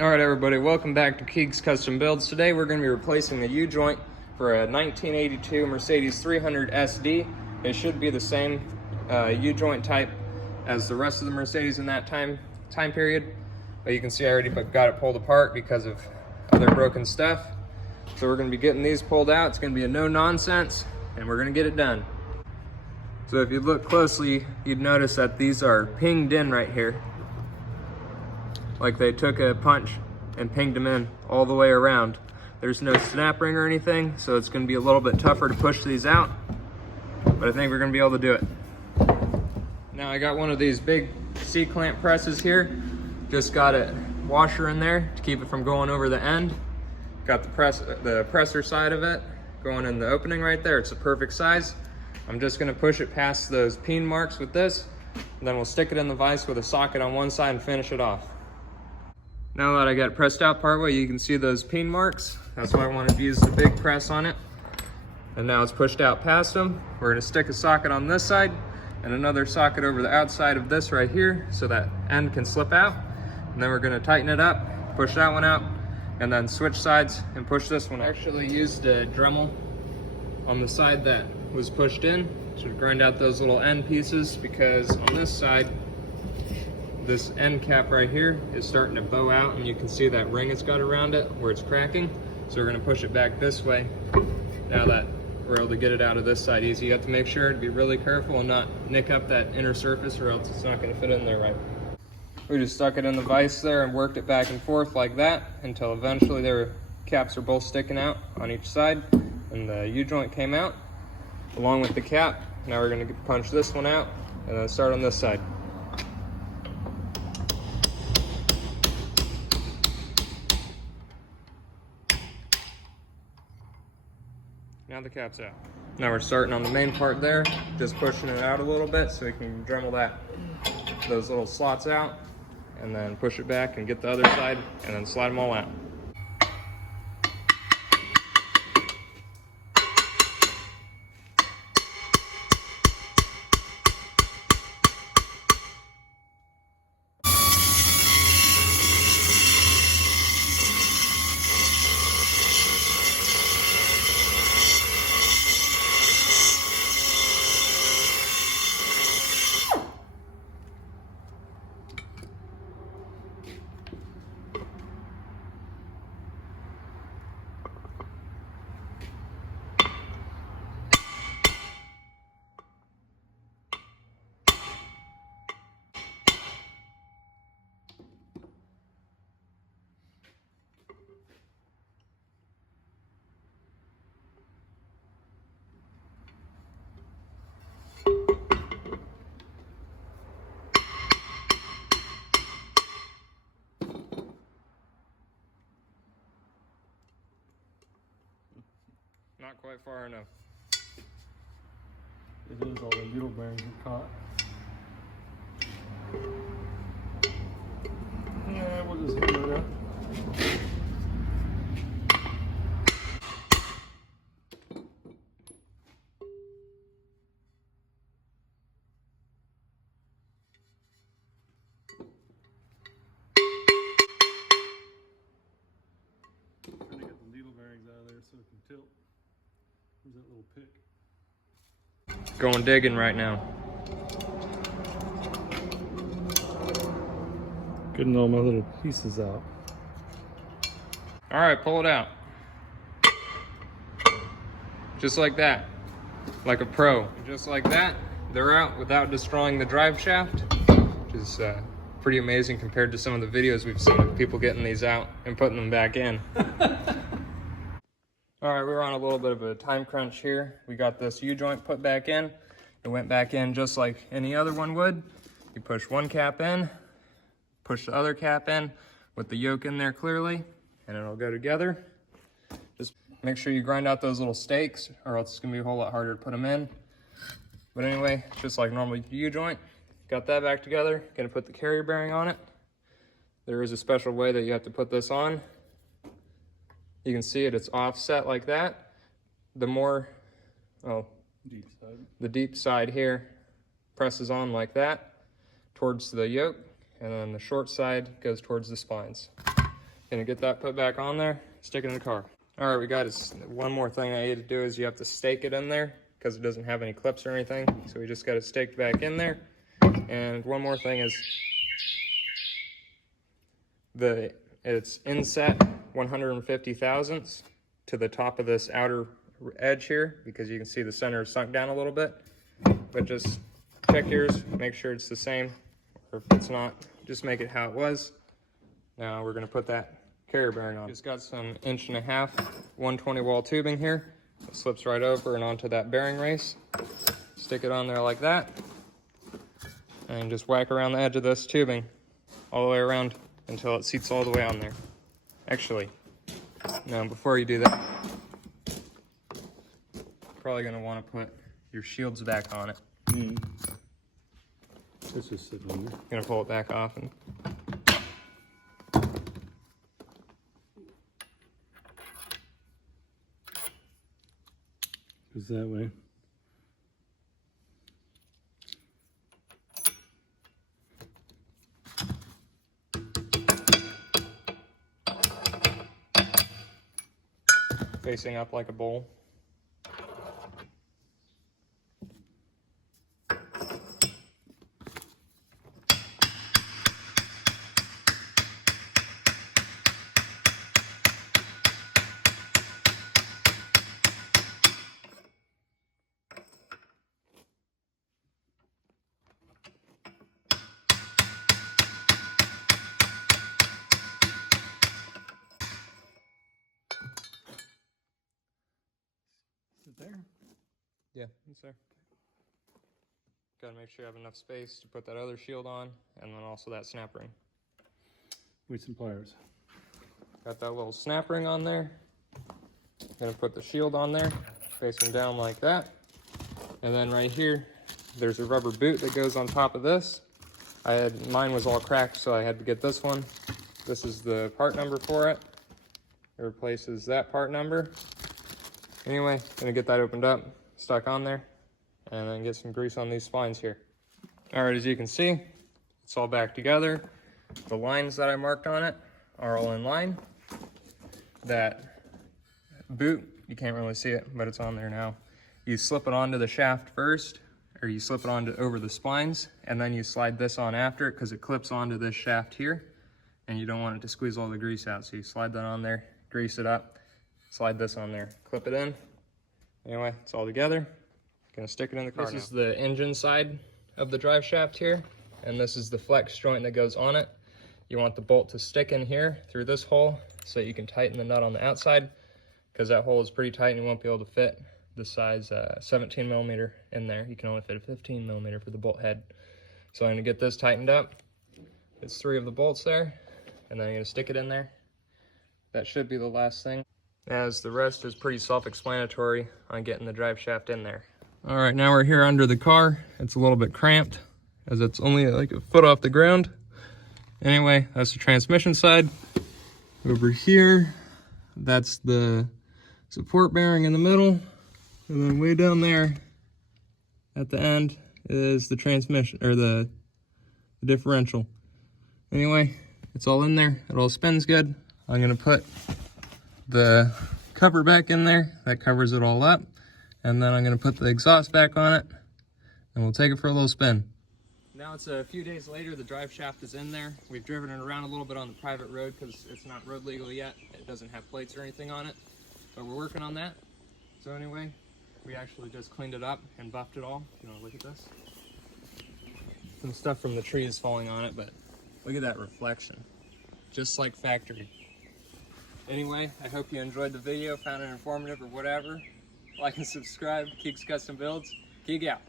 All right, everybody, welcome back to Keeg's Custom Builds. Today we're going to be replacing the U-joint for a 1982 Mercedes 300 SD. It should be the same U-joint type as the rest of the Mercedes in that time period, but you can see I already got it pulled apart because of other broken stuff. So we're going to be getting these pulled out. It's going to be a no-nonsense, and we're going to get it done. So if you look closely, you'd notice that these are pinged in right here. Like they took a punch and pinged them in all the way around. There's no snap ring or anything, so it's going to be a little bit tougher to push these out, but I think we're going to be able to do it. Now I got one of these big C-clamp presses here. Just got a washer in there to keep it from going over the end. Got the presser side of it going in the opening right there. It's the perfect size. I'm just going to push it past those peen marks with this, and then we'll stick it in the vise with a socket on one side and finish it off. Now that I got it pressed out partway, you can see those peen marks. That's why I wanted to use the big press on it. And now it's pushed out past them. We're gonna stick a socket on this side and another socket over the outside of this right here so that end can slip out. And then we're gonna tighten it up, push that one out, and then switch sides and push this one out. I actually used a Dremel on the side that was pushed in to grind out those little end pieces, because on this side, this end cap right here is starting to bow out, and you can see that ring it's got around it where it's cracking. So we're gonna push it back this way now that we're able to get it out of this side easy. You have to make sure to be really careful and not nick up that inner surface, or else it's not gonna fit in there right. We just stuck it in the vise there and worked it back and forth like that until eventually their caps are both sticking out on each side, and the U-joint came out along with the cap. Now we're gonna punch this one out and then start on this side. Now the cap's out. Now we're starting on the main part there, just pushing it out a little bit so we can Dremel those little slots out, and then push it back and get the other side, and then slide them all out. Not quite far enough. It is, all the needle bearings are caught. Yeah, we'll just hammer it out. Trying to get the needle bearings out of there so it can tilt. There's that little pick. Going digging right now. Getting all my little pieces out. All right, pull it out. Just like that, like a pro. Just like that, they're out without destroying the drive shaft, which is pretty amazing compared to some of the videos we've seen of people getting these out and putting them back in. All right, we're on a little bit of a time crunch here. We got this U-joint put back in. It went back in just like any other one would. You push one cap in, push the other cap in with the yoke in there clearly, and it'll go together. Just make sure you grind out those little stakes, or else it's gonna be a whole lot harder to put them in. But anyway, just like normal U-joint, got that back together. Gonna put the carrier bearing on it. There is a special way that you have to put this on. You can see it's offset like that. The more, the deep side here presses on like that towards the yoke, and then the short side goes towards the spines. Gonna get that put back on there, stick it in the car. All right, we got one more thing I need to do is you have to stake it in there because it doesn't have any clips or anything. So we just got it staked back in there. And one more thing is it's inset 150 thousandths to the top of this outer edge here because you can see the center is sunk down a little bit. But just check yours, make sure it's the same, or if it's not, just make it how it was. Now we're gonna put that carrier bearing on. Just got some 1.5 inch 120 wall tubing here. It slips right over and onto that bearing race. Stick it on there like that, and just whack around the edge of this tubing all the way around until it seats all the way on there. Actually, no, before you do that, you're probably gonna wanna put your shields back on it. This is sitting on there. Gonna pull it back off and Goes that way. facing up like a bowl. Is it there? Yeah, yes sir. Gotta make sure you have enough space to put that other shield on, and then also that snap ring. Wait, some pliers. Got that little snap ring on there. Gonna put the shield on there, facing down like that. And then right here, there's a rubber boot that goes on top of this. Mine was all cracked, so I had to get this one. This is the part number for it. It replaces that part number. Anyway, gonna get that opened up, stuck on there, and then get some grease on these spines here. All right, as you can see, it's all back together. The lines that I marked on it are all in line. That boot, you can't really see it, but it's on there now. You slip it onto the shaft first, or you slip it onto over the spines, and then you slide this on after it because it clips onto this shaft here, and you don't want it to squeeze all the grease out. So you slide that on there, grease it up, slide this on there, clip it in. Anyway, it's all together. Gonna stick it in the car now. This is the engine side of the drive shaft here, and this is the flex joint that goes on it. You want the bolt to stick in here through this hole so you can tighten the nut on the outside, because that hole is pretty tight and you won't be able to fit the size 17 millimeter in there. You can only fit a 15 millimeter for the bolt head. So I'm gonna get this tightened up. It's 3 of the bolts there, and then I'm gonna stick it in there. That should be the last thing, as the rest is pretty self-explanatory on getting the drive shaft in there. All right, now we're here under the car. It's a little bit cramped as it's only like a foot off the ground. Anyway, that's the transmission side. Over here, that's the support bearing in the middle. And then way down there at the end is the transmission, or the differential. Anyway, it's all in there. It all spins good. I'm gonna put the cover back in there. That covers it all up. And then I'm gonna put the exhaust back on it, and we'll take it for a little spin. Now it's a few days later, the drive shaft is in there. We've driven it around a little bit on the private road because it's not road legal yet. It doesn't have plates or anything on it, but we're working on that. So anyway, we actually just cleaned it up and buffed it all. You wanna look at this? Some stuff from the trees falling on it, but look at that reflection. Just like factory. Anyway, I hope you enjoyed the video, found it informative or whatever. Like and subscribe, Keeks Custom Builds. Keeg out.